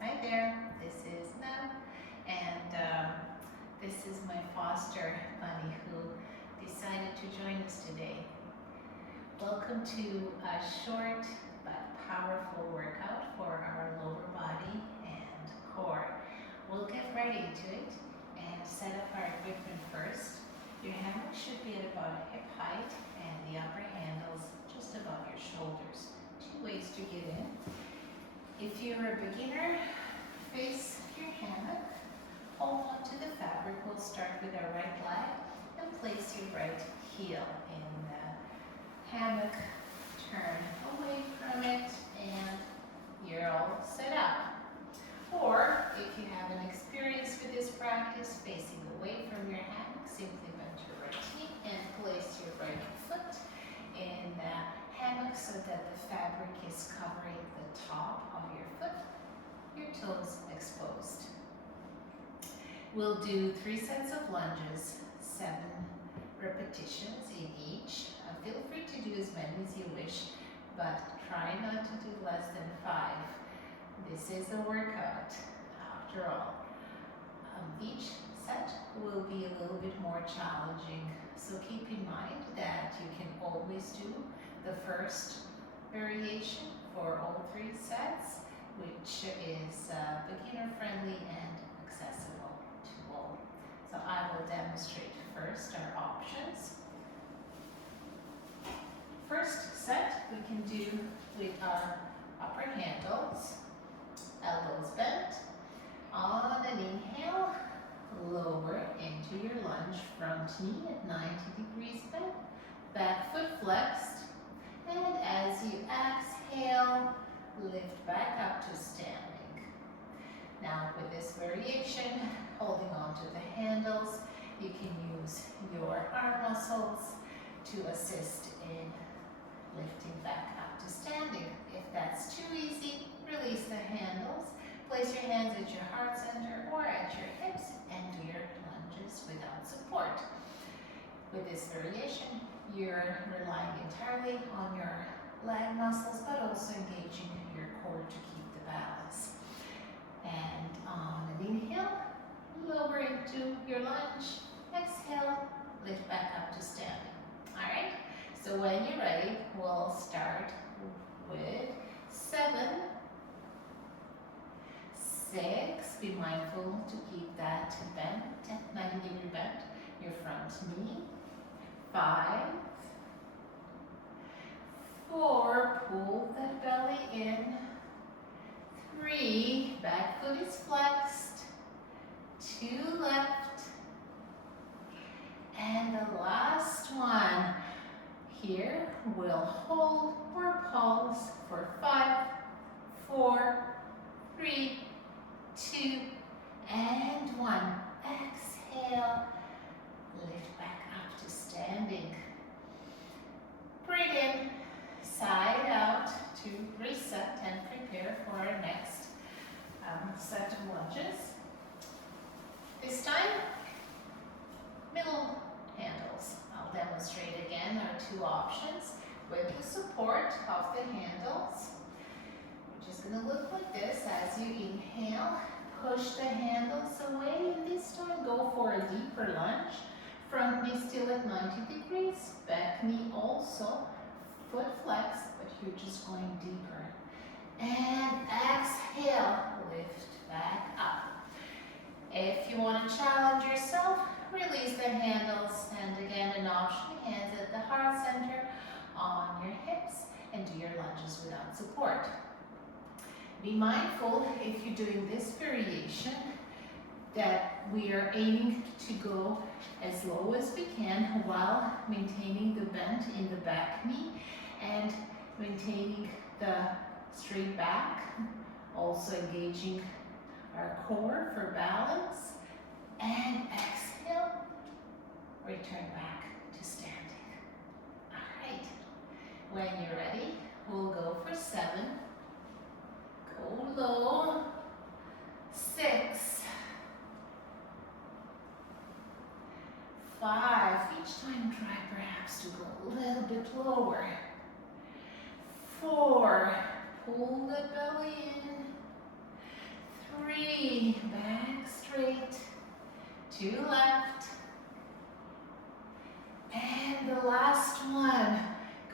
Hi there, this is Mel, and this is my foster bunny who decided to join us today. Welcome to a short but powerful workout for our lower body and core. We'll get right into it and set up our equipment first. Your hammock should be at about hip height and the upper handles just above your shoulders. Two ways to get in. If you're a beginner, face your hammock, hold on to the fabric. We'll start with our right leg and place your right heel in the hammock. Turn away from it and you're all set up. Or if you haven't experienced with this practice, facing away from your hammock, simply bend your right knee and place your right foot in the hammock so that the fabric is covering the top of your foot, your toes exposed. We'll do 3 sets of lunges, 7 repetitions in each. Feel free to do as many as you wish, but try not to do less than 5. This is a workout, after all. Each set will be a little bit more challenging, so keep in mind that you can always do the first variation for all 3 sets, which is beginner friendly and accessible to all. So I will demonstrate first our options. First set we can do with our upper handles, elbows bent. On an inhale, lower into your lunge, front knee at 90 degrees bent, back foot flexed, and as you exhale, lift back up to standing. Now with this variation, holding on to the handles, you can use your arm muscles to assist in lifting back up to standing. If that's too easy, release the handles. Place your hands at your heart center or at your hips and do your lunges without support. With this variation, you're relying entirely on your leg muscles, but also engaging your core to keep the balance. And on an inhale, lower into your lunge. Exhale, lift back up to standing. All right? So when you're ready, we'll start with 7, 6, be mindful to keep that bent, 90-degree bent, your front knee. 5, 4, pull that belly in. 3, back foot is flexed. 2 left. And the last one. Here we'll hold or pulse for 5, 4, 3, 2, and 1. Exhale, lift back up to standing. Breathe in, side out to reset and prepare for our next set of lunges. This time, middle handles. I'll demonstrate again our 2 options with the support of the handles. Which is going to look like this. As you inhale, push the handles away, and this time go for a deeper lunge. Front knee still at 90 degrees, back knee also, foot flex, but you're just going deeper. And exhale, lift back up. If you want to challenge yourself, release the handles, and again an option, hands at the heart center, on your hips, and do your lunges without support. Be mindful, if you're doing this variation, that we are aiming to go as low as we can while maintaining the bend in the back knee and maintaining the straight back, also engaging our core for balance, and exhale, return back to standing. All right, when you're ready, we'll go for 7, go low, 6, 5, each time try perhaps to go a little bit lower, 4, pull the belly in, 3, back straight, 2 left, and the last one.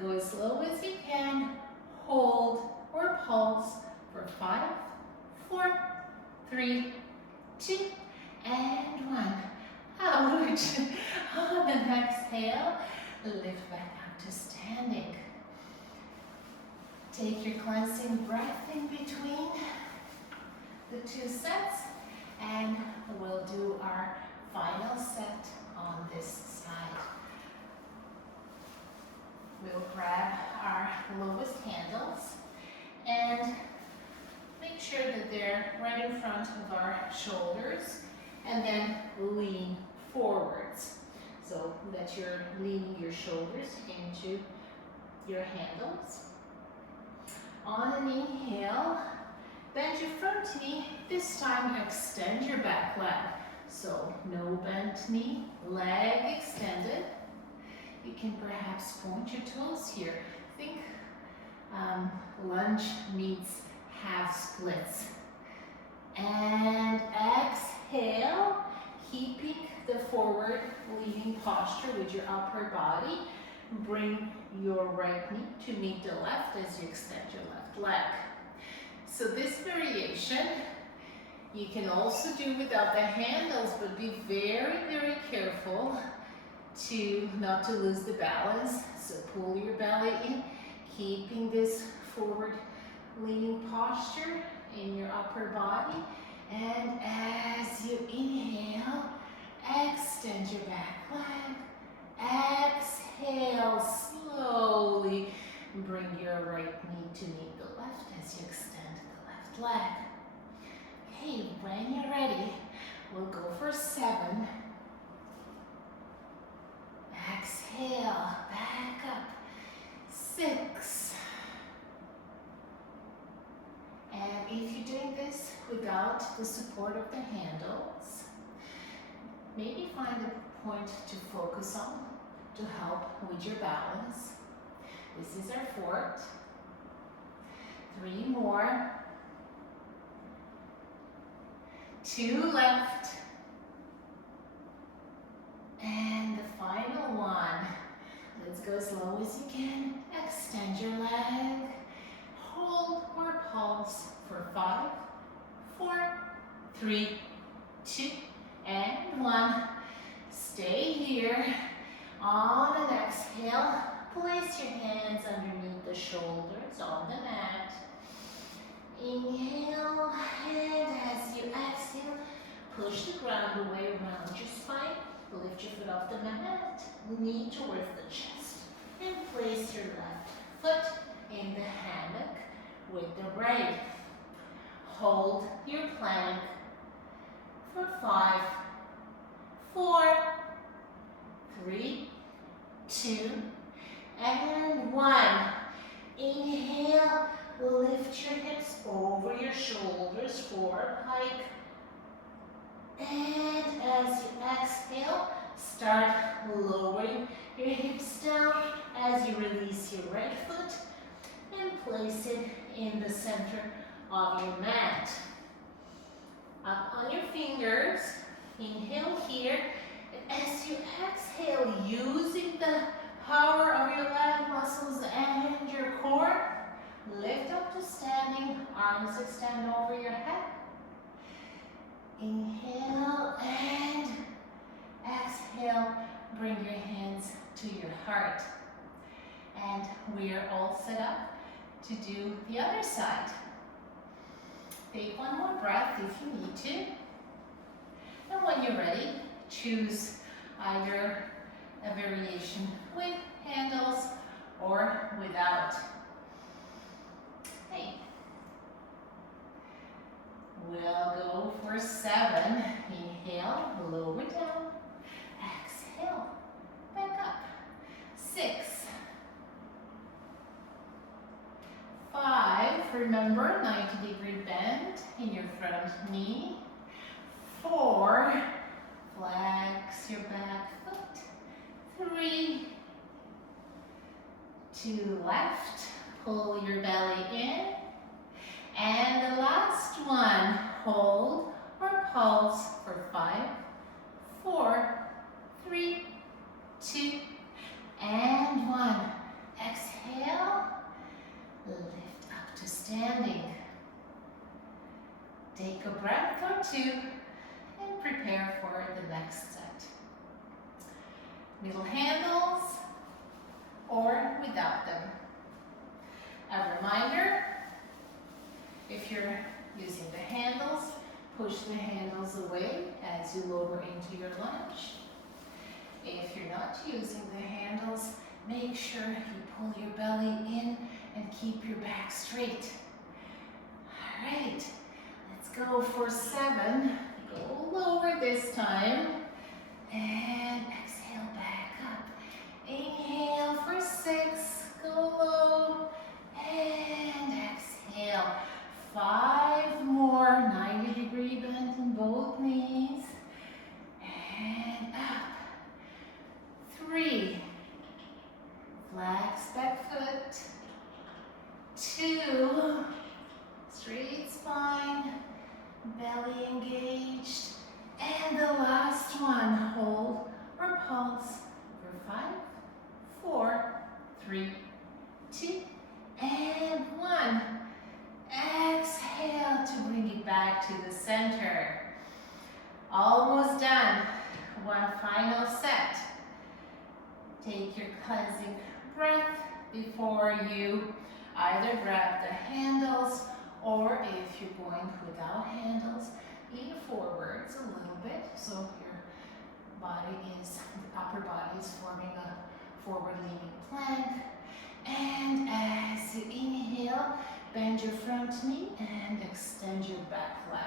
Go as slow as you can, hold or pulse for 5, 4, 3, 2, and 1. Ouch! On an exhale, lift back up to standing. Take your cleansing breath in between the 2 sets, and we'll do our final set on this side. We'll grab our lowest handles and make sure that they're right in front of our shoulders, and then lean forwards so that you're leaning your shoulders into your handles. On an inhale, bend your front knee. This time extend your back leg. So no bent knee, leg extended. You can perhaps point your toes here. Think lunge meets half splits. And exhale, keeping the forward leaning posture with your upper body. Bring your right knee to meet the left as you extend your left leg. So this variation you can also do without the handles, but be very, very careful to not to lose the balance. So pull your belly in, keeping this forward leaning posture in your upper body. And as you inhale, extend your back leg. Exhale, slowly bring your right knee to meet the left as you extend the left leg. Okay, when you're ready, we'll go for 7. Exhale, back up. 6. And if you're doing this without the support of the handles, maybe find a point to focus on to help with your balance. This is our 4th. 3 more. 2 left. And the final one. Let's go as low as you can. Extend your leg. Hold or pulse for 5, 4, 3, 2, and 1. Stay here. On an exhale, place your hands underneath the shoulders on the mat. Inhale, and as you exhale, push the ground away around your spine. Lift your foot off the mat, knee towards the chest, and place your left foot in the hammock with the right. Hold your plank for 5, 4, 3, 2, and 1. Inhale, lift your hips over your shoulders for a pike. And as you exhale, start lowering your hips down as you release your right foot and place it in the center of your mat. Up on your fingers, inhale here, and as you exhale, using the power of your leg muscles and your core, lift up to standing, arms extend over your head. Inhale and exhale, bring your hands to your heart. And we are all set up to do the other side. Take one more breath if you need to. And when you're ready, choose either a variation with handles or without. Okay. We'll go for 7. Inhale, lower down. Exhale, back up. 6. 5. Remember, 90-degree bend in your front knee. 4. Flex your back foot. 3. 2 left. Pull your belly in. And the last one, hold or pulse for 5, 4, 3, 2, and 1. Exhale, lift up to standing. Take a breath or two and prepare for the next set. Middle handles or without them. A reminder, if you're using the handles, push the handles away as you lower into your lunge. If you're not using the handles, make sure you pull your belly in and keep your back straight. All right, let's go for 7. Go lower this time. And exhale back up. Inhale for 6. Go low. And exhale. 5 more. 90-degree bend in both knees. And up. 3. Flex back foot. 2. Straight spine. Belly engaged. And the last one. Hold or pulse for 5, 4, 3, 2, and 1. Exhale to bring it back to the center. Almost done. One final set. Take your cleansing breath before you either grab the handles, or if you're going without handles, lean forwards a little bit so your body is, the upper body is forming a forward leaning plank. And as you inhale, bend your front knee and extend your back leg,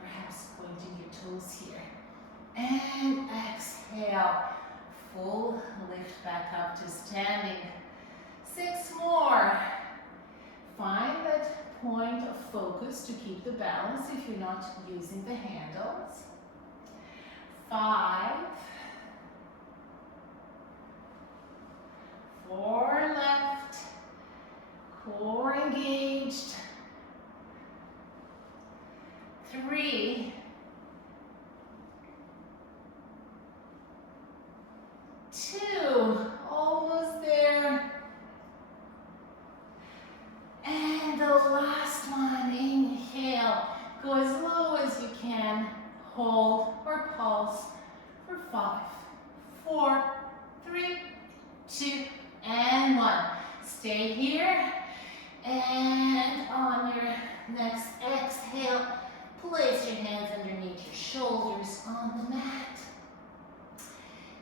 perhaps pointing your toes here. And exhale, full lift back up to standing. 6 more. Find that point of focus to keep the balance if you're not using the handles. 5. 4 left. Core engaged. 3. 2. Almost there. And the last one, inhale. Go as low as you can. Hold or pulse for 5, 4, 3, 2, and 1. Stay here. And on your next exhale, place your hands underneath your shoulders on the mat.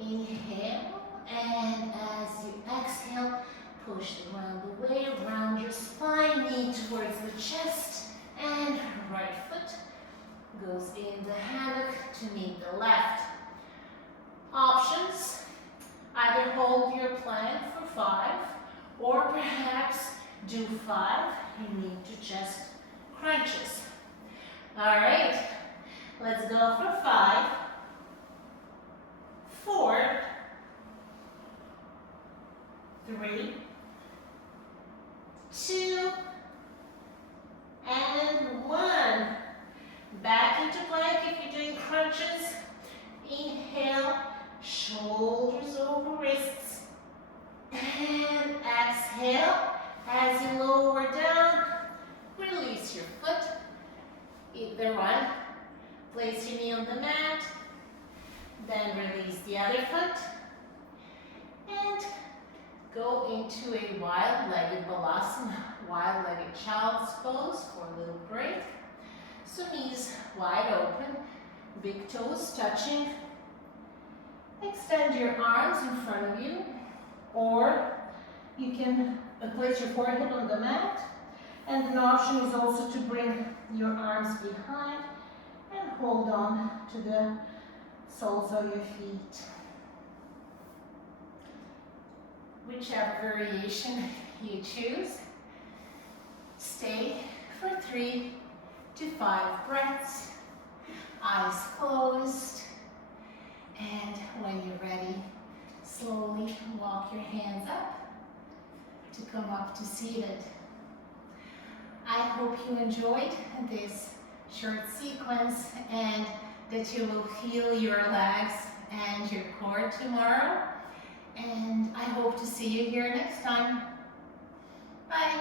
Inhale, and as you exhale, push the round away, round your spine, knee towards the chest, and right foot goes in the hammock to meet the left. Options, either hold your plank for 5, or perhaps do 5 and knee to chest crunches. All right, let's go for 5, 4, 3, 2, and 1. Back into plank if you're doing crunches. Inhale, shoulders over wrists. And exhale, as you lower down, release your foot. Either one. Place your knee on the mat. Then release the other foot. And go into a wide-legged balasana, wide-legged child's pose for a little break. So knees wide open, big toes touching. Extend your arms in front of you, or you can place your forehead on the mat. And an option is also to bring your arms behind and hold on to the soles of your feet. Whichever variation you choose. Stay for 3 to 5 breaths, eyes closed, and when you're ready, slowly walk your hands up to come up to seated. I hope you enjoyed this short sequence, and that you will feel your legs and your core tomorrow. And I hope to see you here next time. Bye.